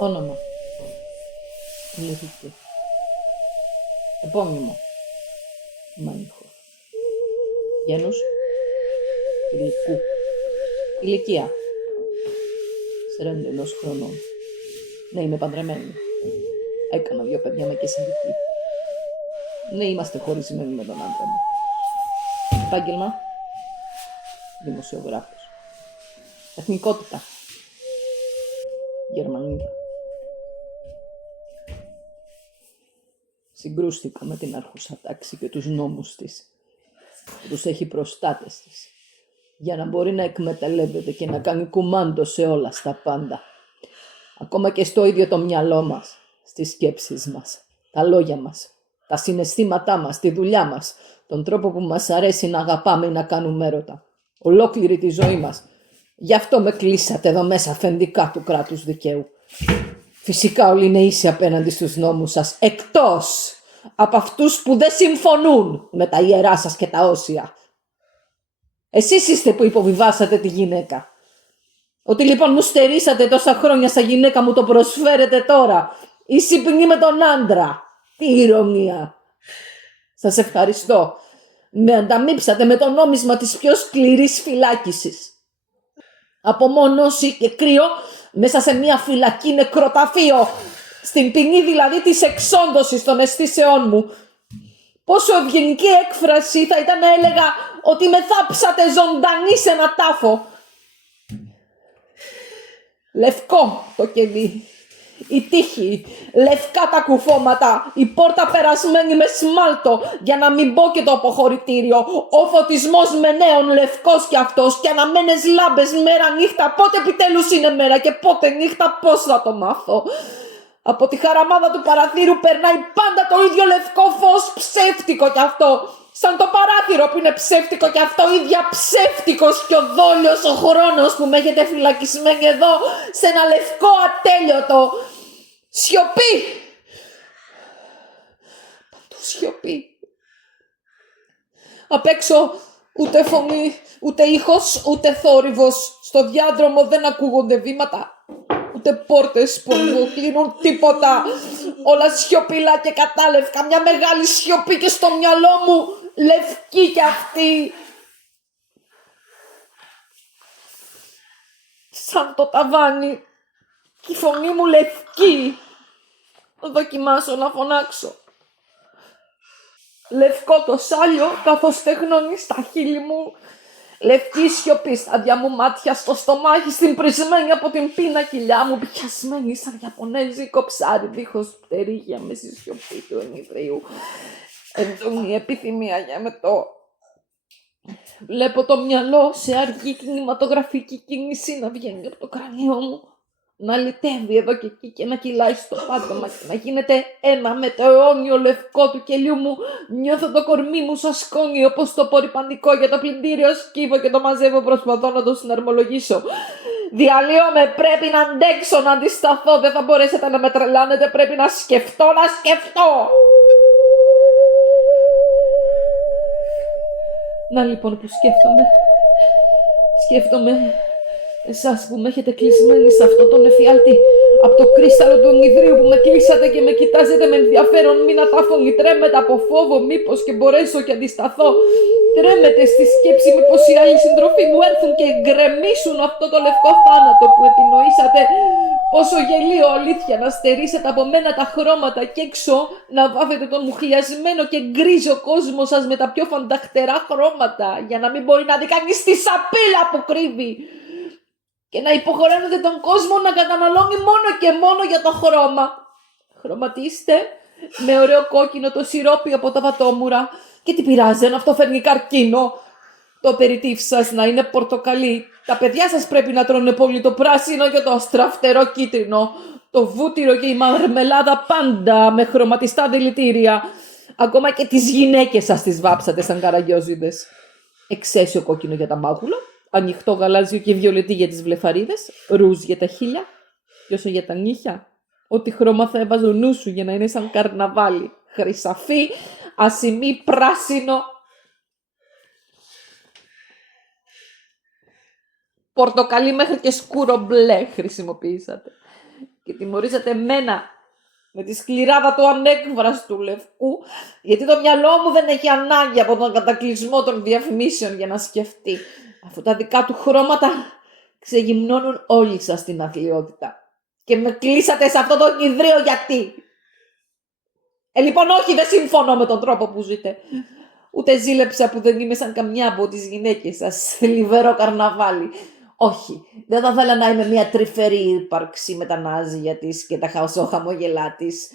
Όνομα. Λυρική. Επώνυμο. Μάνιχο. Γένος. Υλικού. Ηλικία. 41 χρονών. Ναι, είμαι παντρεμένη. Έκανα 2 παιδιά με κεσαρική. Ναι, είμαστε χωρισμένοι με τον άντρα μου. Επάγγελμα. Δημοσιογράφος. Εθνικότητα. Γερμανίδα. Συγκρούστηκα με την άρχουσα τάξη και τους νόμους της. Τους έχει προστάτες της. Για να μπορεί να εκμεταλλεύεται και να κάνει κουμάντο σε όλα στα πάντα. Ακόμα και στο ίδιο το μυαλό μας, στις σκέψεις μας, τα λόγια μας, τα συναισθήματά μας, τη δουλειά μας, τον τρόπο που μας αρέσει να αγαπάμε ή να κάνουμε έρωτα. Ολόκληρη τη ζωή μας. Γι' αυτό με κλείσατε εδώ μέσα αφεντικά του κράτους δικαίου. Φυσικά όλοι είναι ίσοι απέναντι στους νόμους σας, εκτός από αυτούς που δεν συμφωνούν με τα ιερά σας και τα όσια. Εσείς είστε που υποβιβάσατε τη γυναίκα. Ότι λοιπόν μου στερήσατε τόσα χρόνια στα γυναίκα μου το προσφέρετε τώρα. Ίση ποινή με τον άντρα. Τι ηρωνία. Σας ευχαριστώ. Με ανταμείψατε με το νόμισμα της πιο σκληρής φυλάκισης. Απομόνωση και κρύο μέσα σε μια φυλακή νεκροταφείο. Στην ποινή δηλαδή της εξόντωσης των αισθήσεών μου. Πόσο ευγενική έκφραση θα ήταν να έλεγα ότι με θάψατε ζωντανή σε ένα τάφο. Λευκό το κελί, η τύχη, λευκά τα κουφώματα, η πόρτα περασμένη με σμάλτο, για να μην πω και το αποχωρητήριο, ο φωτισμός με νέον λευκός κι αυτός και αναμένες λάμπες μέρα νύχτα. Πότε επιτέλους είναι μέρα και πότε νύχτα, πώς θα το μάθω. Από τη χαραμάδα του παραθύρου περνάει πάντα το ίδιο λευκό φως, ψεύτικο κι αυτό. Σαν το παράθυρο που είναι ψεύτικο κι αυτό, ίδια ψεύτικος κι ο δόλιος ο χρόνος που με έχετε φυλακισμένη εδώ σε ένα λευκό ατέλειωτο. Σιωπή! Παντού σιωπή. Απ' έξω ούτε φωνή, ούτε ήχος, ούτε θόρυβος. Στο διάδρομο δεν ακούγονται βήματα. Ούτε πόρτες που κλείνουν τίποτα. Όλα σιωπηλά και κατάλευκα. Μια μεγάλη σιωπή και στο μυαλό μου λευκή κι αυτή. Σαν το ταβάνι. Και η φωνή μου λευκή. Θα δοκιμάσω να φωνάξω. Λευκό το σάλιο καθώς τεχνώνει στα χείλη μου. Λευκή σιωπή στα δυο μου μάτια, στο στομάχι, στην πρισμένη από την πείνα κοιλιά μου, πιασμένη σαν Ιαπωνέζικο ψάρι δίχως πτερίγια με στη σιωπή του ενιδρίου. Έντονη επιθυμία για μετό. Βλέπω το μυαλό σε αργή κινηματογραφική κίνηση να βγαίνει από το κρανίο μου, να λυτεύει εδώ και εκεί και να κυλάει στο πάτωμα και να γίνεται ένα με το αιώνιο λευκό του κελιού μου. Νιώθω το κορμί μου σαν σκόνη όπως το πορυπαντικό για το πλυντήριο, σκύβω και το μαζεύω, προσπαθώ να το συναρμολογήσω. Διαλύομαι, πρέπει να αντέξω, να αντισταθώ, δεν θα μπορέσετε να με τρελάνετε, πρέπει να σκεφτώ, να σκεφτώ. Να λοιπόν που σκέφτομαι εσάς που με έχετε κλεισμένη σε αυτό τον εφιάλτη, από το κρύσταλλο του ονειδρίου που με κλείσατε και με κοιτάζετε με ενδιαφέρον, μην ατάφωνη, τρέμετε από φόβο μήπως και μπορέσω και αντισταθώ. Τρέμετε στη σκέψη μήπως οι άλλοι συντροφοί μου έρθουν και γκρεμίσουν αυτό το λευκό θάνατο που επινοήσατε. Πόσο γελίο αλήθεια να στερήσετε από μένα τα χρώματα και έξω να βάφετε τον μουχλιασμένο και γκρίζο κόσμο σας με τα πιο φανταχτερά χρώματα, για να μην μπορεί να δει κανείς τη σαπίλα που κρύβει. Και να υποχωρένετε τον κόσμο να καταναλώνει μόνο και μόνο για το χρώμα. Χρωματίστε με ωραίο κόκκινο το σιρόπι από τα βατόμουρα. Και τι πειράζει αν αυτό φέρνει καρκίνο. Το περιτύφ σας να είναι πορτοκαλί. Τα παιδιά σας πρέπει να τρώνε πολύ το πράσινο και το αστραφτερό κίτρινο. Το βούτυρο και η μαρμελάδα πάντα με χρωματιστά δηλητήρια. Ακόμα και τις γυναίκες σας τις βάψατε σαν καραγκιόζιδες. Εξαίσιο κόκκινο για τα μάγουλα. Ανοιχτό γαλάζιο και βιολετή για τις βλεφαρίδες, ρούζ για τα χείλια, και όσο για τα νύχια, ό,τι χρώμα θα έβαζε ο νου σου για να είναι σαν καρναβάλι, χρυσαφί, ασημί, πράσινο, πορτοκαλί μέχρι και σκούρο μπλε χρησιμοποιήσατε. και τιμωρήσατε εμένα με τη σκληράδα του ανέκφραστου λευκού, γιατί το μυαλό μου δεν έχει ανάγκη από τον κατακλυσμό των διαφημίσεων για να σκεφτεί, αφού τα δικά του χρώματα ξεγυμνώνουν όλοι σας την αθλιότητα. Και με κλείσατε σε αυτό το ιδρύο γιατί? Λοιπόν, όχι, δεν συμφωνώ με τον τρόπο που ζείτε. Ούτε ζήλεψα που δεν είμαι σαν καμιά από τις γυναίκες σας. Θλιβερό καρναβάλι. Όχι, δεν θα ήθελα να είμαι μια τρυφερή ύπαρξη με τα νάζια της και τα χαμογελά της,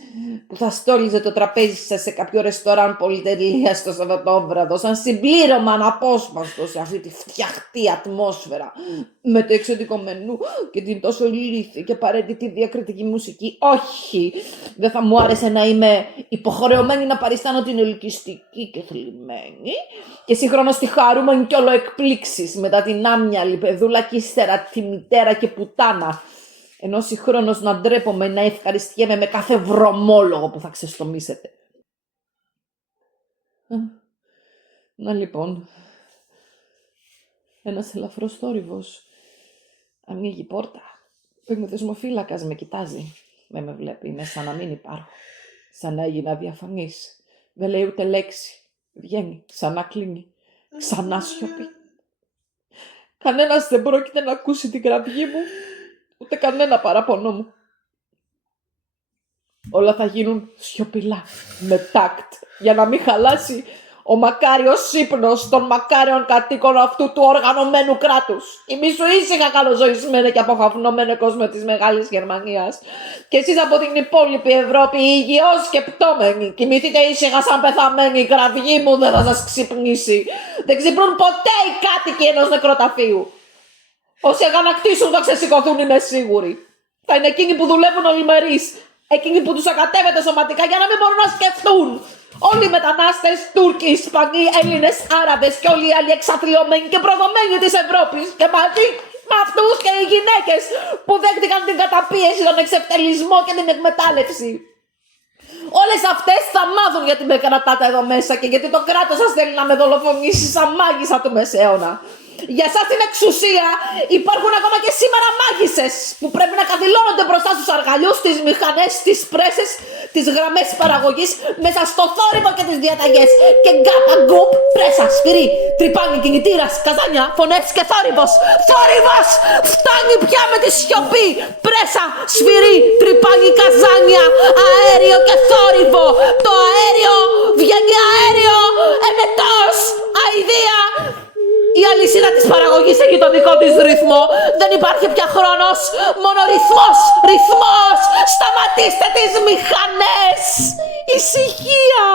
που θα στόλιζε το τραπέζι σας σε κάποιο ρεστοράν πολυτελείας στο Σαββατόβραδο, σαν συμπλήρωμα αναπόσπαστο σε αυτή τη φτιαχτή ατμόσφαιρα, με το εξωτικό μενού και την τόσο ηλίθια και απαραίτητη διακριτική μουσική. Όχι, δεν θα μου άρεσε να είμαι υποχρεωμένη να παριστάνω την ελκυστική και θλιμμένη και συγχρόνως τη χαρούμενη κι όλο εκπλήξεις μετά την άμυαλη παιδούλα και ύστερα τη μητέρα και πουτάνα, ενώ συγχρόνως να ντρέπομαι να ευχαριστιέμαι με κάθε βρωμόλογο που θα ξεστομίσετε. Να λοιπόν, ένας ελαφρός θόρυβος ανοίγει η πόρτα. Ο υποδεσμοφύλακας με κοιτάζει. Δεν με βλέπει, είναι σαν να μην υπάρχω. Σαν να έγινα διαφανής. Δεν λέει ούτε λέξη. Βγαίνει, ξανά κλείνει, ξανά σιωπή. Κανένας δεν πρόκειται να ακούσει την κραυγή μου, ούτε κανένα παραπονό μου. Όλα θα γίνουν σιωπηλά, με τάκτ, για να μην χαλάσει ο μακάριος ύπνος των μακάριων κατοίκων αυτού του οργανωμένου κράτους. Εμείς σου ήσυχα καλοζωισμένοι και αποχαφνωμένοι κόσμο της Μεγάλης Γερμανίας. Και εσείς από την υπόλοιπη Ευρώπη υγιώς σκεπτόμενοι. Κοιμηθείτε ήσυχα σαν πεθαμένοι, η κραυγή μου δεν θα σας ξυπνήσει. Δεν ξυπνούν ποτέ οι κάτοικοι ενός νεκροταφείου. Όσοι αγανακτήσουν θα ξεσηκωθούν, είμαι σίγουρη. Θα είναι εκείνοι που δουλεύουν ολημερείς. Εκείνοι που τους ακατεύεται σωματικά για να μην μπορούν να σκεφτούν. Όλοι οι μετανάστες, Τούρκοι, Ισπανοί, Έλληνες, Άραβες και όλοι οι άλλοι εξαθλιωμένοι και προδομένοι της Ευρώπης. Και μαζί με αυτούς και οι γυναίκες που δέχτηκαν την καταπίεση, τον εξευτελισμό και την εκμετάλλευση. Όλες αυτές θα μάθουν γιατί με κρατάτε εδώ μέσα και γιατί το κράτος σας θέλει να με δολοφονήσει σαν μάγισσα του Μεσαίωνα. Για εσάς την εξουσία υπάρχουν ακόμα και σήμερα μάγισσες που πρέπει να καθυλώνονται μπροστά στους αργαλιούς, τις μηχανές, τις πρέσες, τις γραμμές παραγωγής, μέσα στο θόρυβο και τις διαταγές. Και γκάπα γκουπ, πρέσα, σφυρί, τρυπάνι, κινητήρας, καζάνια, φωνές και θόρυβος. Θόρυβος! Φτάνει πια με τη σιωπή! Πρέσα, σφυρί, τρυπάνι, καζάνια, αέριο και θόρυβο. Το αέριο βγαίνει αέριο, εμετός, αηδία. Η αλυσίδα της παραγωγής έχει το δικό της ρυθμό. Δεν υπάρχει πια χρόνος. Μόνο ρυθμός. Ρυθμός. Σταματήστε τις μηχανές. Ησυχία.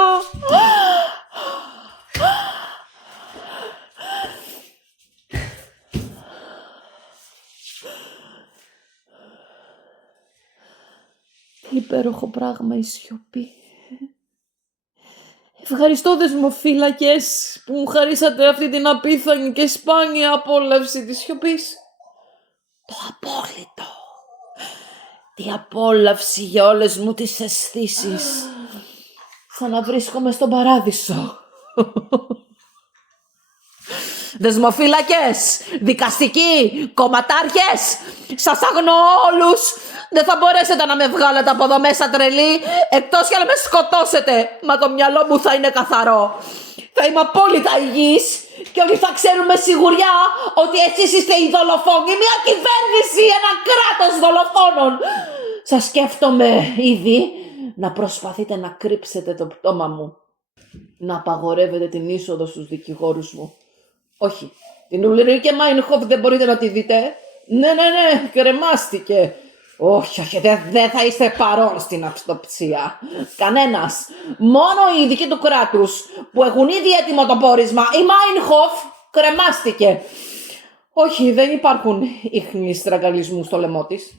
Τι υπέροχο πράγμα η σιωπή. Ευχαριστώ δεσμοφύλακες που μου χαρίσατε αυτή την απίθανη και σπάνια απόλαυση της σιωπής. Το απόλυτο. Τι απόλαυση για όλες μου τις αισθήσεις. Σαν να βρίσκομαι στον παράδεισο. Δεσμοφύλακες, δικαστικοί, κομματάρχες, σας αγνοώ όλους. Δεν θα μπορέσετε να με βγάλετε από εδώ μέσα τρελή, εκτός για να με σκοτώσετε. Μα το μυαλό μου θα είναι καθαρό. Θα είμαι απόλυτα υγιής και όλοι θα ξέρουν με σιγουριά ότι εσείς είστε οι δολοφόνοι. Μια κυβέρνηση, ένα κράτος δολοφόνων. Σας σκέφτομαι ήδη να προσπαθείτε να κρύψετε το πτώμα μου. Να απαγορεύετε την είσοδο στους δικηγόρους μου. Όχι, την Ουλρίκε Μάινχοφ δεν μπορείτε να τη δείτε. Ναι, κρεμάστηκε. Όχι, δεν θα είστε παρόν στην αυτοψία. Κανένας. Μόνο οι ειδικοί του κράτους που έχουν ήδη έτοιμο το πόρισμα. Η Μάινχοφ κρεμάστηκε. Όχι, δεν υπάρχουν ίχνη στραγγαλισμού στο λαιμό της.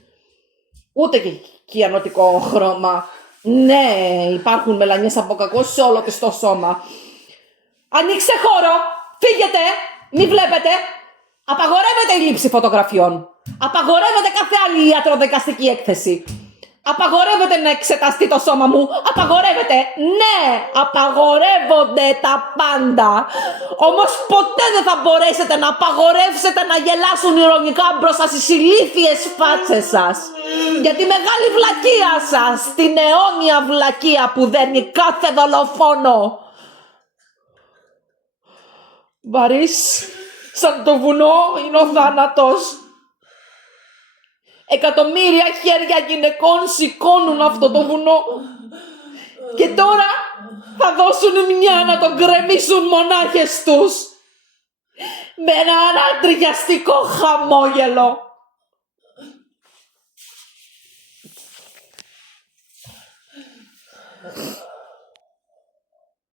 Ούτε και κυανοτικό χρώμα. Ναι, υπάρχουν μελανιές από κακό σε όλο της το σώμα. Ανοίξτε χώρο. Φύγετε. Μη βλέπετε. Απαγορεύεται η λήψη φωτογραφιών. Απαγορεύεται κάθε άλλη ιατροδικαστική έκθεση. Απαγορεύεται να εξεταστεί το σώμα μου. Απαγορεύεται. Ναι, απαγορεύονται τα πάντα. Όμως ποτέ δεν θα μπορέσετε να απαγορεύσετε να γελάσουν ειρωνικά μπροστά στις ηλίθιες φάτσες σας. Για τη μεγάλη βλακεία σας, την αιώνια βλακεία που δένει κάθε δολοφόνο. Βαρύς σαν το βουνό είναι ο θάνατος. Εκατομμύρια χέρια γυναικών σηκώνουν αυτό το βουνό. Και τώρα θα δώσουν μια να τον γκρεμίσουν μονάχες τους. Με ένα ανατριχιαστικό χαμόγελο.